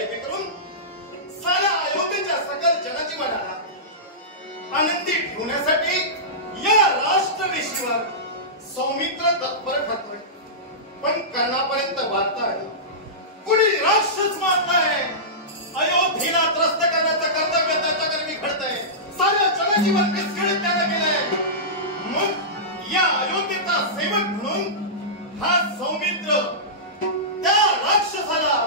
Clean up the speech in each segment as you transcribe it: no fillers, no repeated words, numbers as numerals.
जेणेकरून साऱ्या अयोध्येच्या सकल जनजीवनाला आनंदी ठेवण्यासाठी या राष्ट्रवेशीवर सौमित्र तत्पर ठरतोय. पण कर्णापर्यंत वार्ता आहे, कुणी राक्षस मारलाय, अयोध्येला त्रस्त करण्याचं कर्तव्य त्याच्याकडे घडतंय, साऱ्या जनजीवन विस्कळीत त्यानं केलंय. मग या अयोध्येचा सेवक म्हणून हा सौमित्र त्या राक्षसाला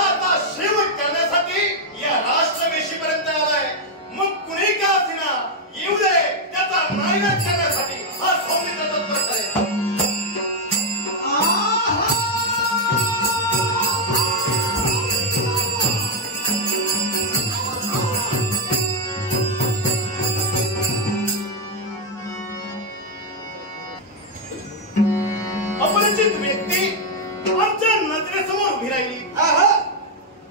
आता शेवट करण्यासाठी या राष्ट्रवेशीपर्यंत आलाय. मग कुणी का असेना येऊ दे, त्याचा नायनाट करण्यासाठी हा सौमित्र तत्पर आहे. अपरिचित व्यक्ती आमच्या नजरेसमोर उभी राहिली.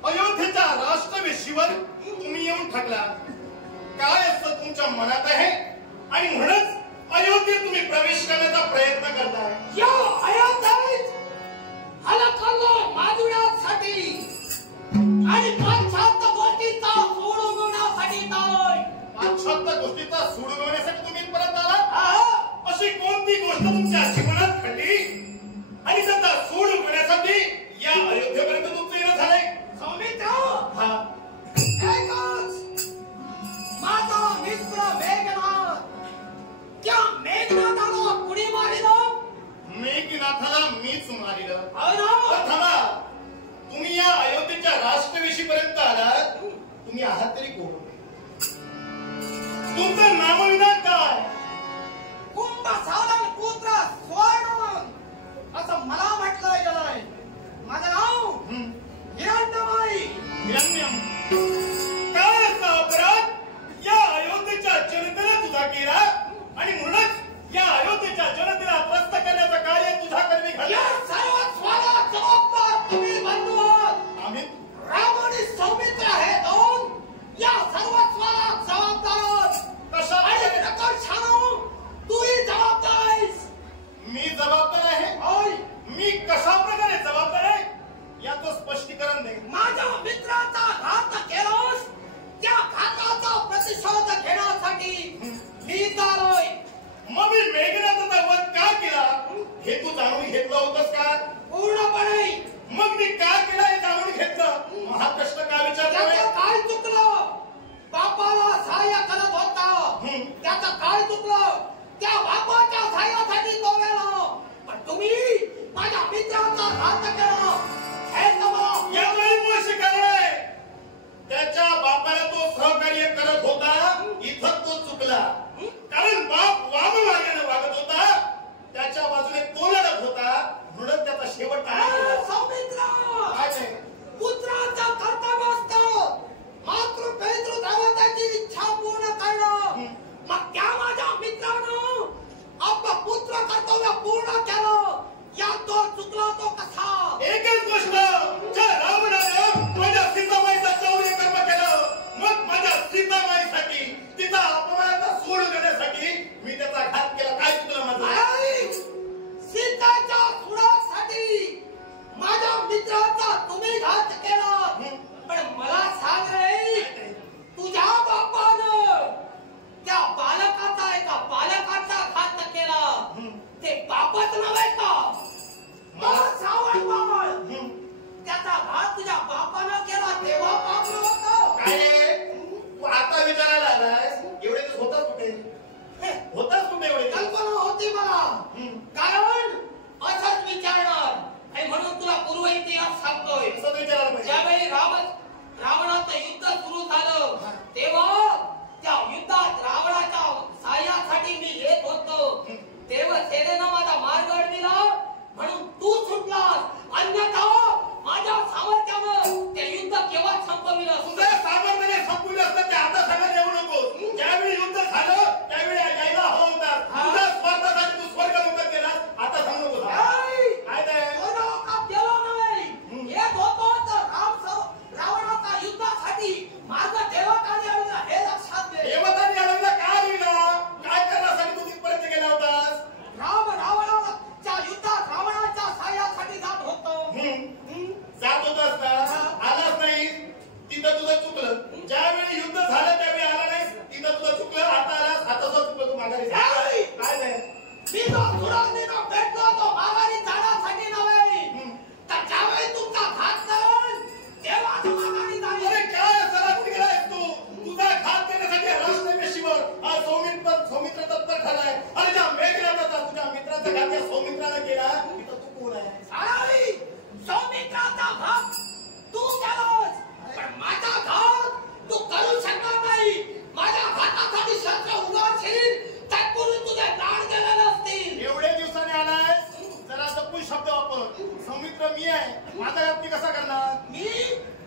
अयोध्येच्या राष्ट्रवेशीवर तुम्ही येऊन ठरला. काय असं तुमच्या मनात आहे आणि म्हणूनच अयोध्येत तुम्ही प्रवेश करण्याचा प्रयत्न करताय. या अयोध्येत हलकल्लो माजुण्यासाठी आणि पाश्चात्य गोष्टीचा सूड उगवण्यासाठी नाही. पाश्चात्य गोष्टीचा सूड उगवण्यासाठी तुम्ही परत आला? अशी कोणती गोष्ट तुमच्या जीवनात घडली आणि त्याचा सूड उगवण्यासाठी या अयोध्येपर्यंत तुमचं येणं झालंय? सौमित्र, हा एकच माझा मित्र मेघनाथ. त्या मेघनाथाला कुणी मारिलं? मेघनाथाला मीच मारिलं. थांबा, तुम्ही या अयोध्येच्या राष्ट्रवेशीपर्यंत आलात. तुम्ही आहात तरी कोण? तुमचं नामविधान काय? कुंभसालन पुत्र स्वर्ण असं मला म्हटलं गेलंय. माझं नाव हिरण्यमाई. हिरण्यम, काय असा अपराध या अयोध्येच्या जनतेला तुझा केला आणि म्हणूनच या अयोध्येच्या जनतेला त्रस्त करण्याचं कार्य तुझ्या कर्मी घडलं? या सर्व स्वाला जबाबदार तुम्ही बंधू आहात. आम्ही राम आणि सौमित्र हे दोन या सर्व स्वाला जबाबदार. कशा आणि प्रकर्षानं तूही जबाबदार आहेस. मी जबाबदार आहे? होय. मी कशा प्रकारे जबाबदार आहे याचं स्पष्टीकरण दे. माझ्या मित्राचा घात केलास, त्या घाताचा प्रतिशोध घेण्यासाठी मी आलोय. मग मी मेघनाथाचा वध का केला हे तू जाणून घेतलं होतंस का? पूर्णपणे. मग मी का केला हे जाणून घेतलं. हा प्रश्न का विचारतोय? त्याचं काय चुकलं? बापाला सहाय्य करत होता, त्याचं काय चुकलं? त्या बापाच्या सहाय्यासाठी तो गेला. पण तुम्ही माझ्या मित्राचा घात केला हे तुम्हाला यावेळी शिकायला आहे. त्याच्या बापाला तो सहकार्य करत होता, इथं तो चुकला. कारण बाप वाममार्गाने वागत होता, त्याच्या बाजूने तो लढत होता, म्हणून त्याचा शेवट सौमित्र. काय? पुत्राचं कर्तव्य असतं मातृ देवताची इच्छा पूर्ण करणं. मग त्या माझ्या मित्रानं आपलं पुत्र कर्तव्य पूर्ण केलं. यात तो चुकला तो कसा? एकच गोष्ट, ज्या रावणानं माझ्या सीतामाईचा चौर्य कर्म केलं, मग माझ्या सीतामाईसाठी तिचा अपमानाचा सूड करण्यासाठी मी त्याचा घात केला. काय चुकलं माझं? सीतेच्या सुडासाठी माझ्या मित्राचा तुम्ही घात केला. पण मला सांग रे, तुझ्या बापानं त्या बालकाचा एका बालकाचा घात केला. ते बापच नव्हे का? मला सावण बाळ, त्याचा घात तुझ्या बापानं केला तेव्हा पाप नव्हतं काय? तू आता विचारायला आलायस? एवढे दिवस होताच कुठे? होताच कुठे एवढे? कल्पना होती मला. कारण असंच विचारणार आणि म्हणून तुला पूर्व इतिहास सांगतोय. असं विचारायला पाहिजे. ज्यावेळी रावणाचं युद्ध सुरू झालं तेव्हा त्या युद्धात रावणाच्या सहाय्यासाठी मी येत होतो. तेव्हा सेनेनं माझा मार्ग अडविला म्हणून तू सुटलास. अन्यथा माझ्या सामर्थ्यानं ते युद्ध केव्हा संपविलं. तुझ्या सामर्थ्याने संपवलं असतं ते आता सांगायला येऊ नको. ज्यावेळी युद्ध झालं त्यावेळी यायला हवा होता. तुझ्या स्वार्थासाठी तू स्वर्ग लोकात गेलास. आता सांगू नको. काय ते गेलो नाही. येत होतो तर रावणाच्या युद्धासाठी माझा देवताने आणला हे लक्षात घे. देवताने आणला काय लिहिला? काय करण्यासाठी तू तिथपर्यंत गेला होतास? रावणाच्या युद्धात रावणाच्या सहाय्यासाठी जात होतो. मित्राचा घात तू केलास, पण माझा घात तू करू शकणार नाही. माझ्या घातासाठी शस्त्र उगारशील तत्पूर्वी तुझे प्राण गेले नसतील. एवढे दिवसाने आलाय, जरा जपून शब्द वापर. सौमित्र मी आहे, माझा घात मी कसा करणार? मी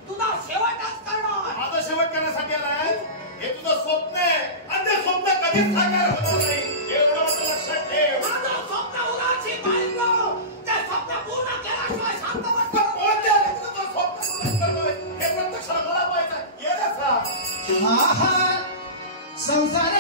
तुझा शेवटच करणार. माझा शेवट करण्यासाठी आलाय? हे तुझं स्वप्न आहे आणि ते स्वप्न कधीच साकार होणार नाही, एवढं मात्र लक्षात ठेव. माझं स्वप्न उगारशील पाहिजे, ते स्वप्न पूर्ण केल्याशिवाय शांत बसतो. कोणत्या तुझं स्वप्न पूर्ण करतोय हे प्रत्यक्ष मला पाहायचं. ये रे सा. संसार